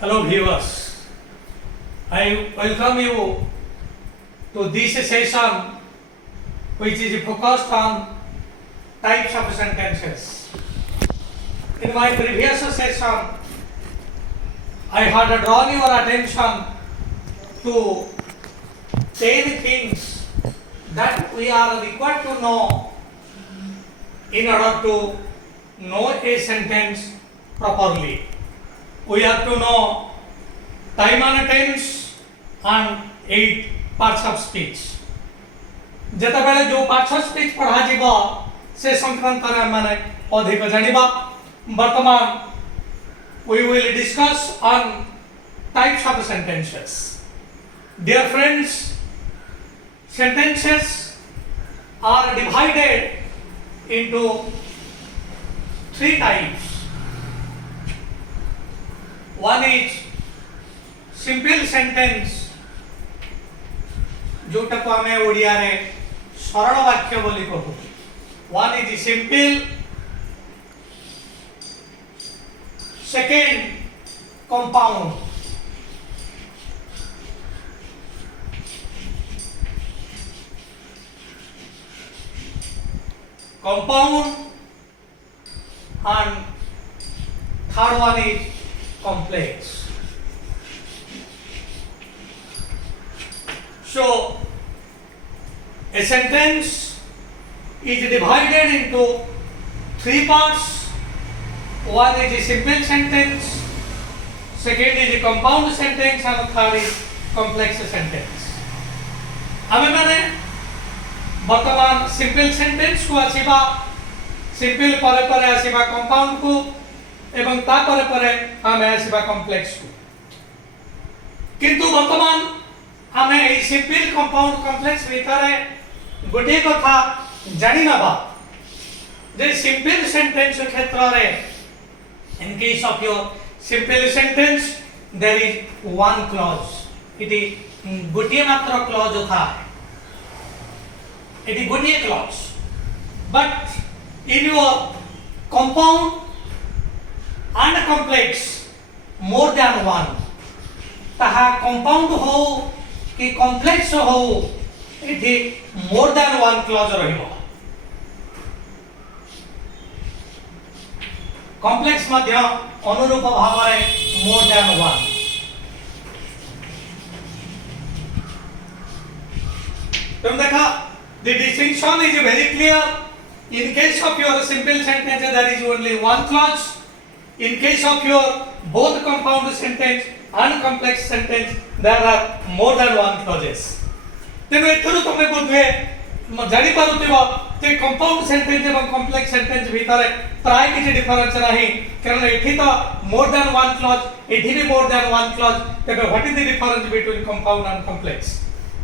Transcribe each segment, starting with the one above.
Hello viewers, I welcome you to this session which is focused on types of sentences. In my previous session, I had drawn your attention to 10 things that we are required to know in order to know a sentence properly. We have to know time and tense and 8 parts of speech. ଯେତେବେଳେ जो parts of speech पढ़ा ଯିବ से संक्रांତରେ ଆମେ ଅଧିକ ଜାଣିବା। ବର୍ତ୍ତମାନ we will discuss on types of sentences. Dear friends, sentences are divided into 3 types. One is simple sentence, जोटा को हमें ओडिया रे सरल वाक्य बोली कहू. One is simple. Second, compound. Compound and third one is complex. So, a sentence is divided into 3 parts. One is a simple sentence, second is a compound sentence, and third is complex sentence. आमे माने वर्तमान simple sentence को आसीबा, simple परे परे आसीबा compound को एवं ता परे परे आमे आसीबा कॉम्प्लेक्स को. किंतु वर्तमान आमे ए सिंपल कंपाउंड कॉम्प्लेक्स भितरे गोटे कथा जानि नबा जे सिंपल सेंटेंस क्षेत्र रे in case of your simple sentence there is one clause. इति गोटे मात्र क्लॉज था. It is gotiye clause, but in your compound and complex more than one. ताहा compound हो कि complex हो इति more than one clause रहिबो. complex मध्य अनुरूप भावरे more than one. तुम देखा the distinction is very clear. In case of your simple sentence there is only one clause. In case of your both compound sentence and complex sentence there are more than one clauses. तेनु एथरु तमे बोधे जानि पारुथिबो जे compound sentence एवं complex sentence भितरे प्राय किछि difference नाही, कारण एठी तो more than one clause, एठी भी more than one clause. तबे what is the difference between compound and complex?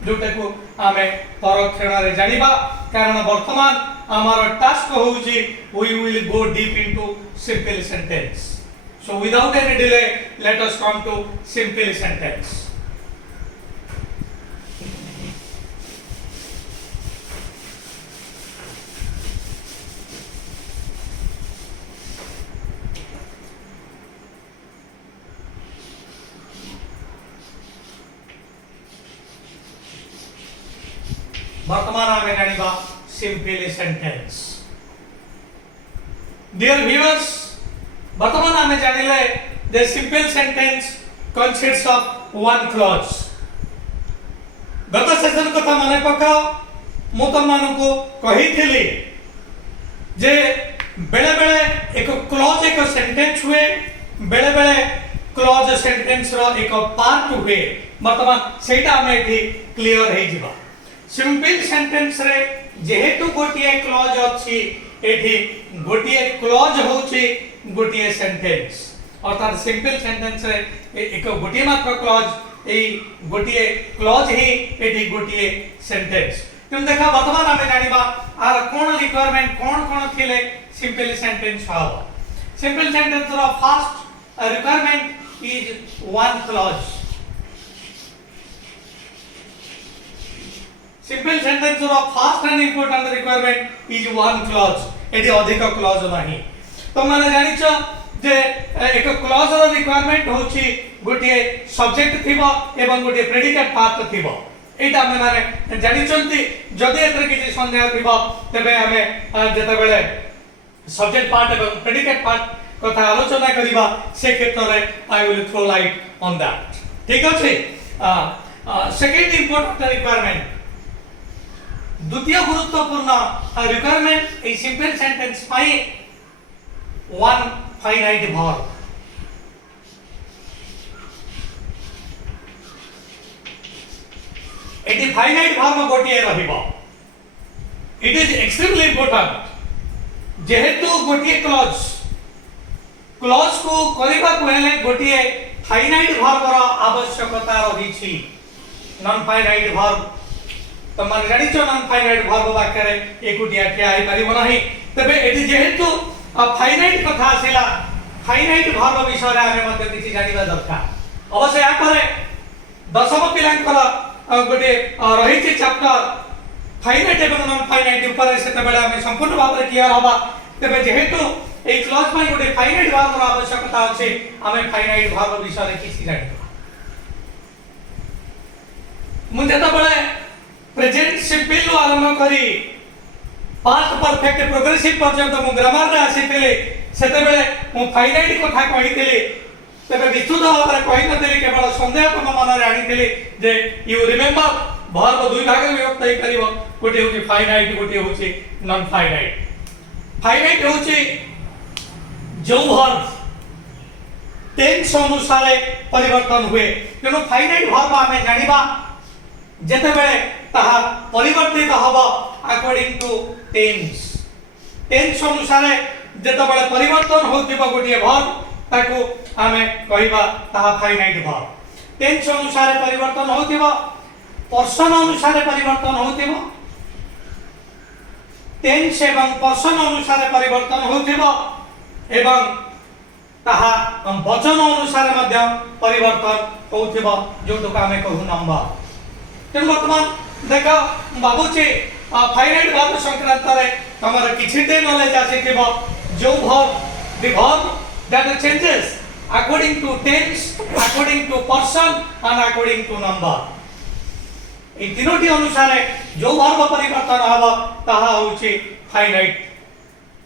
जोटा को आमे परक्षण रे जानिबा, कारण वर्तमान हमारा टास्क होउची we will go deep into simple sentence. So without any delay let us come to simple sentence. वर्तमान आमे जानिबा simple sentence. Dear viewers, वर्तमान आमे जानिले the simple sentence consists of one clause. गत सेशन कथा माने पकाओ, मु तमनको कहिथिली जे बेले बेले एक क्लॉज एक सेंटेंस हुए, बेले बेले क्लॉज सेंटेंस रो एक पार्ट हुए. वर्तमान सेटा आमे एठी क्लियर हे जिबा. सिंपल सेंटेंस रे जेहेतु गोटिए क्लॉज अछि, एठी गोटिए क्लॉज होछि गोटिए सेंटेंस. अर्थात सिंपल सेंटेंस रे एक गोटिए मात्र क्लॉज, ए गोटिए क्लॉज ही एठी गोटिए सेंटेंस. तुम देखा वर्तमान आमे जानिबा आर कोन रिक्वायरमेंट कोन थिले सिंपल सेंटेंस हाव. सिंपल सेंटेंस रो first requirement is one clause. Simple sentence of first and important requirement is one clause. Eighty अधिक क्लॉज नाही. तो माने जानिछ जे एक क्लॉज रो रिक्वायरमेंट होची गोटे सब्जेक्ट थिबो एवं गोटे प्रेडिकेट पार्ट थिबो एटा हम माने जानि चंती जदि एतर किछि संदेह थिबो तबे हमें जेते बेले सब्जेक्ट पार्ट एवं प्रेडिकेट पार्ट कथा आलोचना करिबा से क्षेत्र रे I will throw light on that ठीक अछि सेकंड इंपोर्टेंट रिक्वायरमेंट द्वितीय गुरुत्वपूर्ण रिक्वायरमेंट ए सिंपल सेंटेंस पाई वन फाइनाइट वर्ब एटी फाइनाइट वर्ब गोटिए रहिबो इट इज एक्सट्रीमली इंपोर्टेंट जेहेतु गोटिए क्लॉज को करिबा को हेले गोटिए फाइनाइट वर्ब रो आवश्यकता रहिछि नॉन फाइनाइट वर्ब तो मन जानि छ नॉन फाइनाइट वर्ब वाक्य रे एकुटिया ठिया आइ परिबो नाही तबे एटी जेहेतु फाइनाइट कथा आसिला फाइनाइट वर्ब विषय रे आमे मध्ये किछि जानिबा दरकार अवश्य या करे दशम पिलांकर गोटे रहिछि चैप्टर फाइनाइट एवं नॉन फाइनाइट ऊपर सेते बेला आमे संपूर्ण भाव रे क्लियर होबा तबे जेहेतु ए क्लॉज में गोटे फाइनाइट वर्ब रो आवश्यकता अछि आमे फाइनाइट वर्ब विषय रे किछि जानिबा मु जेता बेले प्रेजेंट सिंपल रो आरंभ करी पास्ट परफेक्ट प्रोग्रेसिव पर्यंत मु ग्रामर रे आसीतले सेते बेले मु फाइनाइट कथा कहितले तबे विस्तृत भाବରେ कहिनतले केवल संदेह तम मन रे आनितले जे यू रिमेंबर वर्ब दुई भाग में विभक्त होई परिबो गोटे होची फाइनाइट गोटे होची नॉन फाइनाइट फाइनाइट होची जो वर्ब टेंस अनुसार परिवर्तन हुए तेनो फाइनाइट वर्ब आमे जानिबा जेते बेले ताहा परिवर्तित हबो अकॉर्डिंग टू टेंस अनुसार जेते बेले परिवर्तन होतिबो गोटे वर्ब ताको आमे कहिबा ताहा फाइनाइट वर्ब टेंस अनुसार परिवर्तन होतिबो पर्सन अनुसार परिवर्तन होतिबो टेंस एवं पर्सन अनुसार परिवर्तन होतिबो एवं ताहा वचन अनुसार मध्य परिवर्तन होतिबो जोटो आमे कहू नंबर तेन वर्तमान देखो बाबूची फाइनाइट वर्ब संक्रांत रे हमर किछिते नॉलेज आसीतिबो जो verb that changes according to tense according to person and according to number ए तीनोटी अनुसार जो वर्ब परिवर्तन हबो ताहा होची फाइनाइट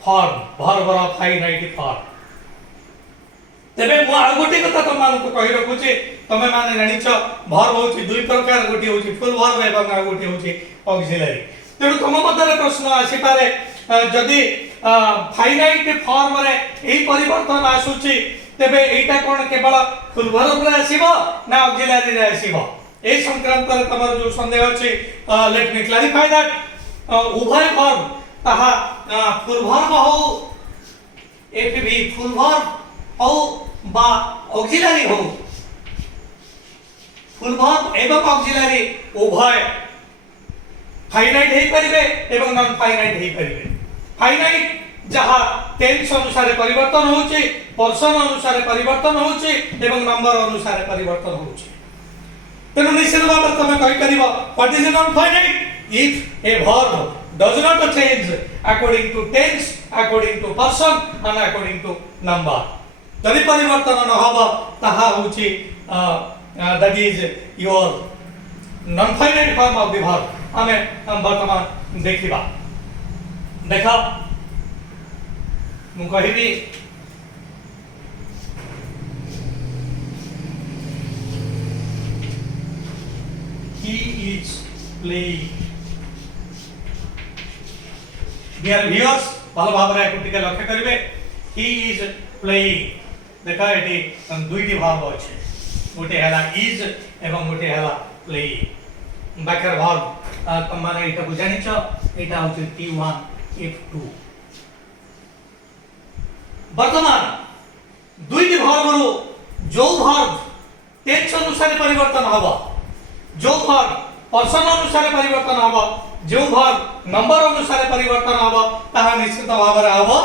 फॉर्म वर्ब रो फाइनाइट फॉर्म तबे मु आ गोटे कथा त मान को कहि रखुची तमे माने जानि छ वर्ब होची दुई प्रकार गोटे होची फुल वर्ब एवं आ गोटे होची ऑक्सिलरी तेनु तम मध्य प्रश्न आसी पारे जदि फाइनाइट फॉर्म रे एही परिवर्तन आसुची तबे एटा कोन केवल फुल वर्ब रे आसीबो ना ऑक्सिलरी रे आसीबो ए संक्रांत रे तमर जो संदेह अछि लेट मी क्लैरिफाई दैट उभय वर्ब ताहा फुल वर्ब हो एफ बी फुल वर्ब हो बा ऑक्सिलरी हो फुल वर्ब एवं ऑक्सिलरी उभय फाइनाइट हे परिबे एवं नॉन फाइनाइट हे परिबे फाइनाइट जहा टेंस अनुसार परिवर्तन होची पर्सन अनुसार परिवर्तन होची एवं नंबर अनुसार परिवर्तन होची तेनु निश्चित भाव तमे कहि करिवो what is non finite if a verb does not change according to tense according to person and according to number जदि परिवर्तन न हबो ताहा होची that is your non finite form of the verb आमे वर्तमान देखिबा देखा मु कहिबी he is playing dear viewers भलो भाबरे कुटिके लक्ष्य करिवे he is playing देखा एटी दुईटी भाव अछि गोटे हला is एवं गोटे हला playing बाकर भाव तमाने एटा बुझानी छ एटा होछि T1 F2 वर्तमान दुईटी भाव रो जो भाव टेंस अनुसार परिवर्तन हबो जो भाव पर्सन अनुसार परिवर्तन हबो जो भाव नंबर अनुसार परिवर्तन हबो ताहा निश्चित भाव रे हबो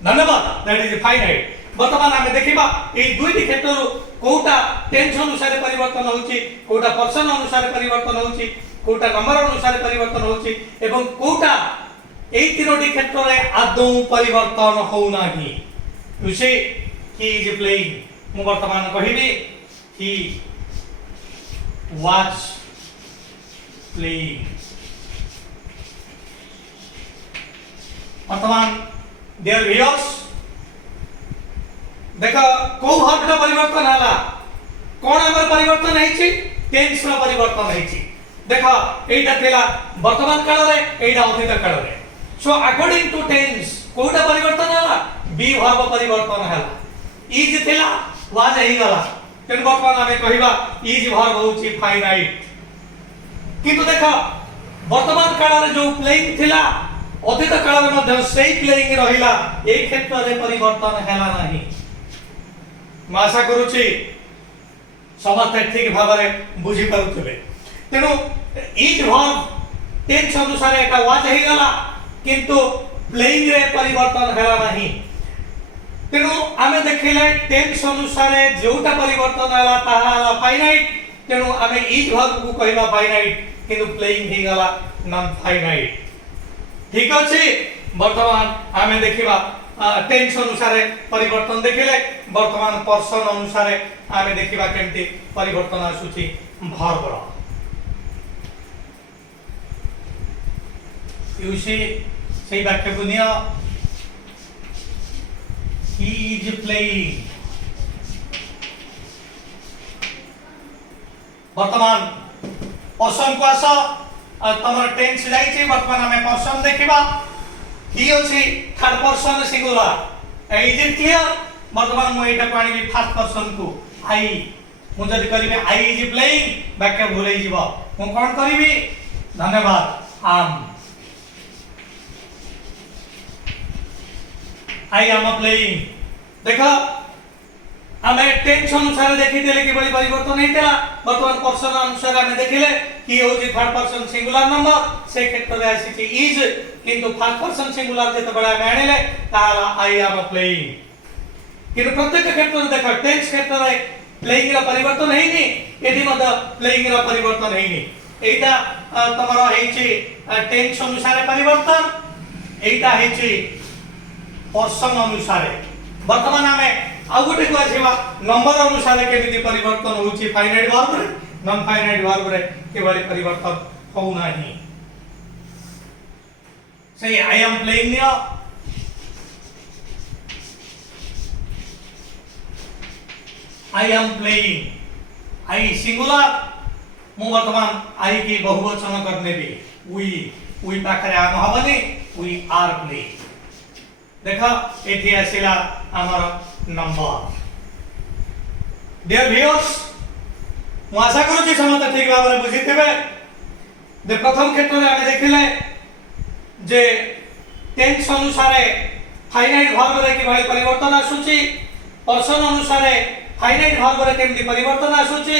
धन्यवाद दैट इज फाइनाइट वर्तमान हमें देखिबा ए दुईटी क्षेत्र कोटा टेंस अनुसार परिवर्तन होची कोटा पर्सन अनुसार परिवर्तन होची कोटा नंबर अनुसार परिवर्तन होची एवं कोटा ए तीनोटी क्षेत्र रे आदौ परिवर्तन हो नाही you see he is playing मु वर्तमान कहिबी he was playing वर्तमान dear viewers देखो को भाग का परिवर्तन हला कोन हमर परिवर्तन हैछि टेंस रो परिवर्तन हैछि देखो एटा थिला वर्तमान काल रे एटा अतीत काल रे सो अकॉर्डिंग टू टेंस कोटा परिवर्तन हला बी भाव परिवर्तन हला इज थिला वाज हेई गला तेन वर्तमान हमें कहिबा इज भाव होछि फाइनाइट किंतु देखो वर्तमान काल रे जो प्लेइंग थिला अतीत काल रे मध्ये सेही प्लेइंग रहिला ए क्षेत्र रे परिवर्तन हला नाही मैं आशा करुछि समस्त ठीक भाव में बुझी पारुथिबे तेनु इज वर्ब टेंस अनुसार एटा वाज हेई गला किंतु प्लेइंग रे परिवर्तन हला नाही तेनु आमे देखिले टेंस अनुसार जोटा परिवर्तन हला ताहा हला फाइनाइट तेनु आमे इज वर्ब को कहबा फाइनाइट किंतु प्लेइंग हेई गला नॉन फाइनाइट ठीक अछि वर्तमान आमे देखिबा टेंस अनुसार परिवर्तन देखिले वर्तमान पर्सन अनुसार आमे देखिबा केमती परिवर्तन आसुची वर्ब रो यूसी सही वाक्य को नियो he is playing वर्तमान पर्सन को आस तमर टेंस जाईची वर्तमान हमें पर्सन देखिबा ही अछि third person singular is it clear वर्तमान मु एटा पानी भी फर्स्ट पर्सन को आई मु जदी करिवे आई इज प्लेइंग वाक्य भूलै जीव मु कोन करिवे धन्यवाद आई एम प्लेइंग देखो हमें टेंस अनुसार देखि देले कि बड़ी परिवर्तन हेतला वर्तमान पर्सन अनुसार हमें देखिले कि होजी थर्ड पर्सन सिंगुलर नंबर से क्षेत्र रे आसी इज किंतु फर्स्ट पर्सन सिंगुलर जते बड़ा आनिले ताला आई एम प्लेइंग किंतु प्रत्येक क्षेत्र रे देखो टेंस क्षेत्र रे प्लेइंग रा परिवर्तन हेनी एठी मत प्लेइंग रा परिवर्तन हेनी एटा तमरो हेची टेंस अनुसार परिवर्तन एटा हेची पर्सन अनुसार वर्तमान हमें आ गोटे को आसीबा नंबर अनुसार केमिति परिवर्तन होउची फाइनाइट वर्ब रे नॉन फाइनाइट वर्ब रे केवल परिवर्तन हो नाही से I am playing neo I am playing I singular मु वर्तमान आई की बहुवचन करने भी वी पाखरे आम हबनी वी आर प्लेइंग देखो एठी आसीला हमर नंबर डियर व्यूअर्स मु आशा करू छी समस्त ठीक भाव में बुझितेबे जे प्रथम क्षेत्र में हमें देखिले जे टेंस अनुसार फाइनाइट वर्ब रे किभଳି परिवर्तन आसुची पर्सन अनुसार फाइनाइट वर्ब रे केमिति परिवर्तन आसुची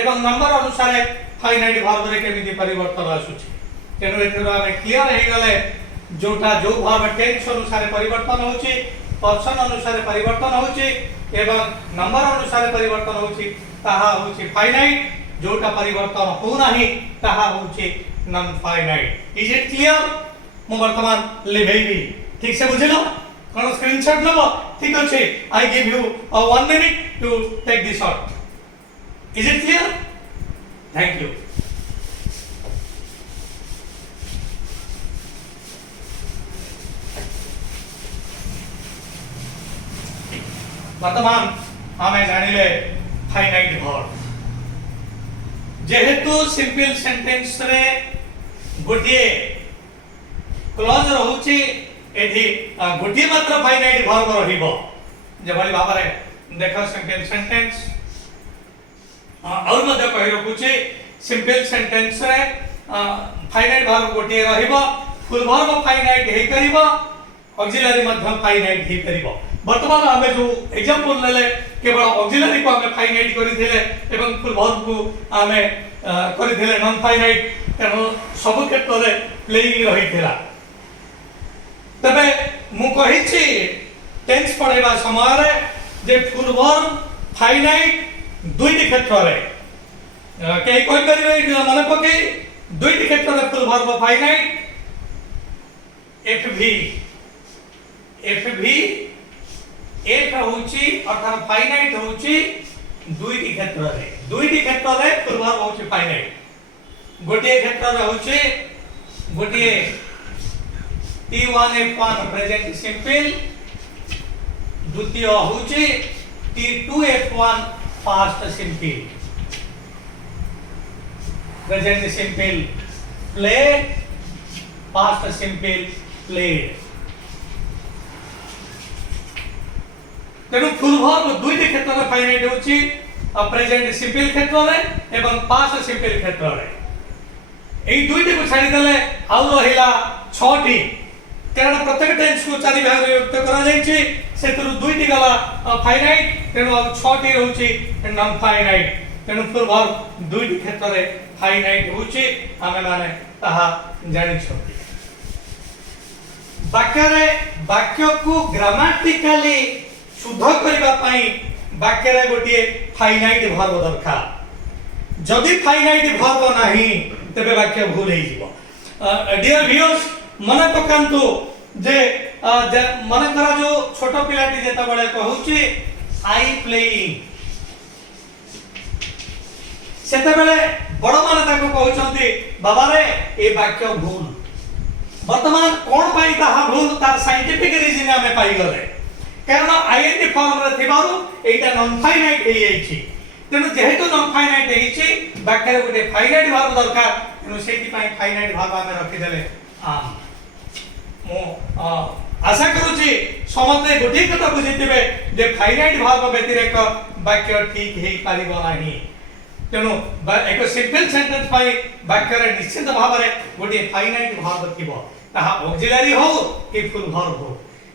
एवं नंबर अनुसार फाइनाइट वर्ब रे केमिति परिवर्तन आसुची तेनु एथरा हमें क्लियर हे गले जोटा जो वर्ब टेंस अनुसार परिवर्तन होची पर्सन अनुसार परिवर्तन होची एवं नंबर अनुसार परिवर्तन होची ताहा होची फाइनाइट जोटा परिवर्तन हो नाही ताहा होची non finite is it clear मु वर्तमान लेबेबी ठीक से बुझिलो कोन स्क्रीनशॉट नबो ठीक अछि I give you 1 minute to take this shot is it clear thank you वर्तमान हमें जानिले फाइनाइट वर्ब जेहेतु सिंपल सेंटेंस रे गोटिए क्लॉज रहउची एठी गोटिए मात्र फाइनाइट वर्ब रहिबो जे भली भाव रे देखो सिंपल सेंटेंस और मध्ये कहि रखुची सिंपल सेंटेंस रे फाइनाइट वर्ब गोटिए रहिबो फुल वर्ब फाइनाइट हे करिबो ऑक्सिलरी मध्ये फाइनाइट हे करिबो वर्तमान हमें जो एग्जांपल लेले केवल ऑक्सिलरी को हमें फाइनाइट करि थिले एवं फुल वर्ब को हमें करि थिले नॉन फाइनाइट तेनो सब क्षेत्र रे प्लेइंग रहि थिला तबे मु कहिछि टेंस पढेबा समय रे जे फुल वर्ब फाइनाइट दुईटी क्षेत्र रे के कोइ करिवे मन पके दुईटी क्षेत्र रे full verb finite FV F होउची अर्थात फाइनाइट होउची दुईटी क्षेत्र रे फुल वर्ब होउची फाइनाइट गोटे क्षेत्र रे होउची गोटे T1F1 प्रेजेंट सिंपल द्वितीय होउची T2F1 past simple present simple played past simple played तेणु फुल वर्ब दुईटी क्षेत्र में फाइनाइट होची प्रेजेंट सिंपल क्षेत्र में एवं पास्ट सिंपल क्षेत्र में एई दुईटी को छाडी देले आउ रहिला 6टी कारण प्रत्येक टेंस को चारि भाग में विभक्त करा जायछि सेतरु दुईटी गला फाइनाइट तेणु आउ 6टी होची नॉन फाइनाइट तेणु फुल वर्ब दुईटी क्षेत्र में फाइनाइट होची आमे माने ताहा जानि छथि वाक्य को ग्रामेटिकली शुद्ध करबा पई वाक्य रे गोटे फाइनाइट वर्ब दरकार जदि फाइनाइट वर्ब नाही तबे वाक्य भूल हे जीवो डियर व्यूअर्स मने पकांतु जे मने करा जो छोट पिलाटी जेता बळे कहूची आई प्लेइंग सेते बेले बड़ माने ताको कहउचंती बाबा रे ए वाक्य भूल वर्तमान कोन पाई ताहा भूल तार साइंटिफिक रीजन हमें पाई गले कारण आईएनटी फॉर्म रे थिबारु एटा नॉन फाइनाइट हे जायछि तेनु जेहेतु नॉन फाइनाइट हेछि वाक्य रे गोटे फाइनाइट वर्ब दरकार तेनु सेति पई फाइनाइट वर्ब हमें रखि देले आम मो आशा करूछि समते गोटे कथा बुझितिबे जे फाइनाइट वर्ब व्यतिरेक वाक्य ठीक हेई पारिबो नाही तेनु एक सिंपल सेंटेंस पई वाक्य रे निश्चित भाव रे गोटे फाइनाइट वर्ब थिबो ताहा ऑक्सिलरी हो कि फुल वर्ब हो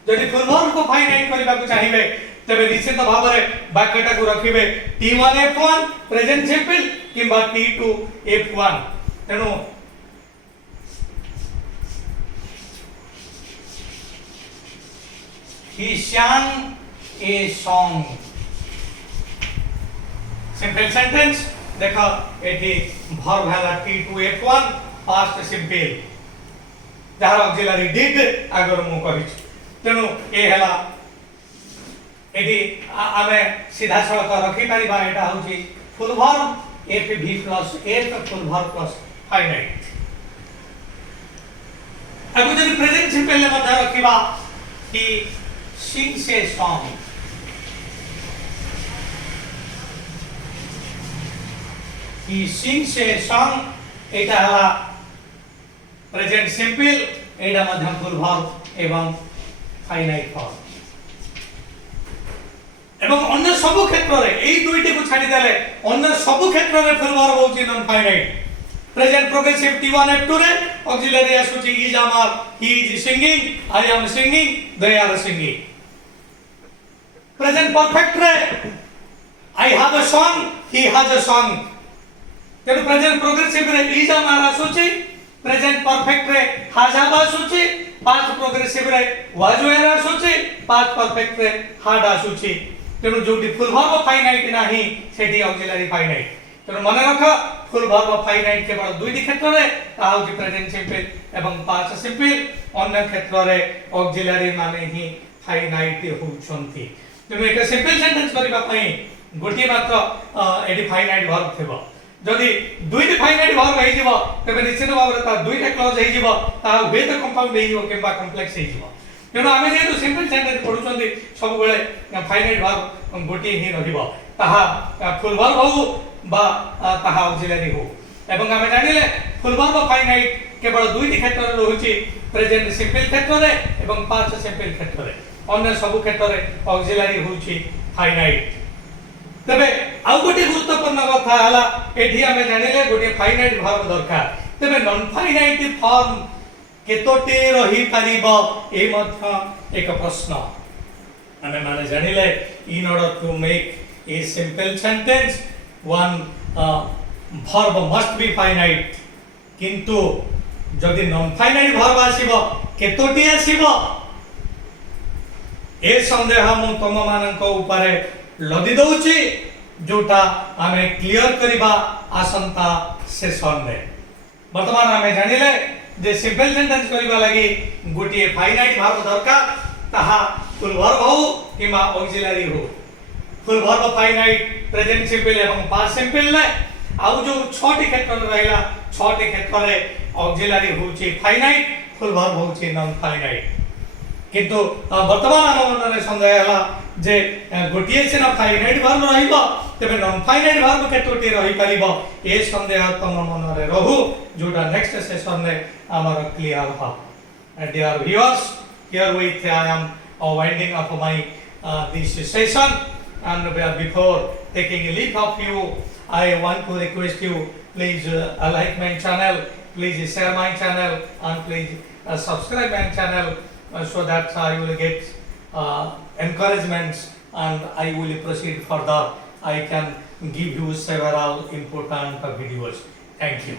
जदि फुल वर्ब को फाइनाइट करबा को चाहिबे तबे निश्चित भाव रे वाक्यटा को रखिबे T1F1 प्रेजेंट सिंपल किबा T2F1 तेनु he sang a song simple sentence देखो एटी वर्ब हैला T2F1 पास्ट सिंपल जहार ऑक्सिलरी डिड आगर मु कहिछि तेनु ए हला एटी आमे सीधा सड़क रखि परिबा एटा होची full verb FV plus F full verb plus finite अब जदि प्रेजेंट सिंपल ले मध्य रखिबा कि sings a song he sings a song एटा हला प्रेजेंट सिंपल एटा मध्यम फुल वर्ब एवं फाइनाइट फॉर्म एवं अन्य सब क्षेत्र रे एई दुईटी को छाडी देले अन्य सब क्षेत्र रे फुल वर्ब होची non finite present progressive T1F2 रे ऑक्सिलरी आसुची इज आमर he is singing I am singing they are singing present perfect रे I have a song he has a song तेनु प्रेजेंट प्रोग्रेसिव रे इज आमर आसुची present perfect रे has have आसुची पास्ट प्रोग्रेसिव रे वाज वेयर आसुची पास्ट परफेक्ट रे हाड आसुची तेनु जोटी फुल वर्ब फाइनाइट नाही सेठी ऑक्सिलरी फाइनाइट तेनु मन रख फुल वर्ब फाइनाइट केवल दुईटी क्षेत्र रे ता होची प्रेजेंट सिंपल एवं पास्ट सिंपल अन्य क्षेत्र रे ऑक्सिलरी माने ही फाइनाइट होउछंती तेनु एक सिंपल सेंटेंस करबा पई गोटी मात्र एडी फाइनाइट वर्ब थेबो जदि दुईटी फाइनाइट वर्ब हे जिवो तबे निश्चित भाव रे ता दुईटा क्लॉज हे जिवो ता वे तो कंपाउंड हे जिवो केबा कॉम्प्लेक्स हे जिवो तेनु आमे जेतु सिंपल सेंटेंस पढुचंदी सब बेले फाइनाइट वर्ब गोटी ही रहिबो ताहा फुल वर्ब हो बा ताहा ऑक्सिलरी हो एवं आमे जानिले फुल वर्ब फाइनाइट केवल दुईटी क्षेत्र रे रहुची प्रेजेंट सिंपल क्षेत्र रे एवं पास्ट सिंपल क्षेत्र रे अन्य सब क्षेत्र रे ऑक्सिलरी होची फाइनाइट तबे आउ गोटे गुरुत्वपूर्ण कथा हला एठी आमे जानिले गोटे फाइनाइट वर्ब दरकार तबे नॉन फाइनाइट फॉर्म केतोटे रही परिबो ए मध्य एक प्रश्न आमे माने जानिले in order to make a simple sentence one verb must be finite किंतु जदि नॉन फाइनाइट वर्ब आसीबो केतोटी आसीबो ए संदेह मु तम मानक ऊपर लदी दउची जोटा आमे क्लियर करिबा आसंता सेशन रे वर्तमान आमे जानिले जे सिंपल सेंटेंस करिबा लागि गोटी फाइनाइट वर्ब दरकार ତାହା ଫୁଲ ଭର୍ବ ହଉ କିମ୍ବା ଅକ୍ସିଲାରୀ ହଉ। ଫୁଲ ଭର୍ବ ଫାଇନାଇଟ୍, ପ୍ରେଜେଣ୍ଟ ସିମ୍ପଲ ଏବଂ ପାଷ୍ଟ ସିମ୍ପଲ ଆଉ ଯୋଉ 6ଟି କ୍ଷେତ୍ରରେ ରହିଲା 6ଟି କ୍ଷେତ୍ରରେ ଅକ୍ସିଲାରୀ ହେଉଛି ଫାଇନାଇଟ୍, ଫୁଲ ଭର୍ବ ହେଉଛି ନନ୍ ଫାଇନାଇଟ୍। କିନ୍ତୁ ବର୍ତ୍ତମାନ ଆମ ମନରେ ସନ୍ଦେହ ହେଲା ଯେ ଗୋଟିଏ ସିନା ଫାଇନାଇଟ୍ ଭର୍ବ ରହିବ ତେବେ ନନ୍ ଫାଇନାଇଟ୍ ଭର୍ବ କେତୋଟି ରହିପାରିବ ଏ ସନ୍ଦେହ ତମ ମନରେ ରହୁ ଯୋଉଟା ନେକ୍ସଟ ସେସନରେ ଆମର କ୍ଲିୟର ହେବ। Dear viewers, herewith I am winding up my this session, and before taking a leave of you, I want to request you, please like my channel, please share my channel, and please subscribe my channel so that I will get encouragements and I will proceed further. I can give you several important videos. Thank you.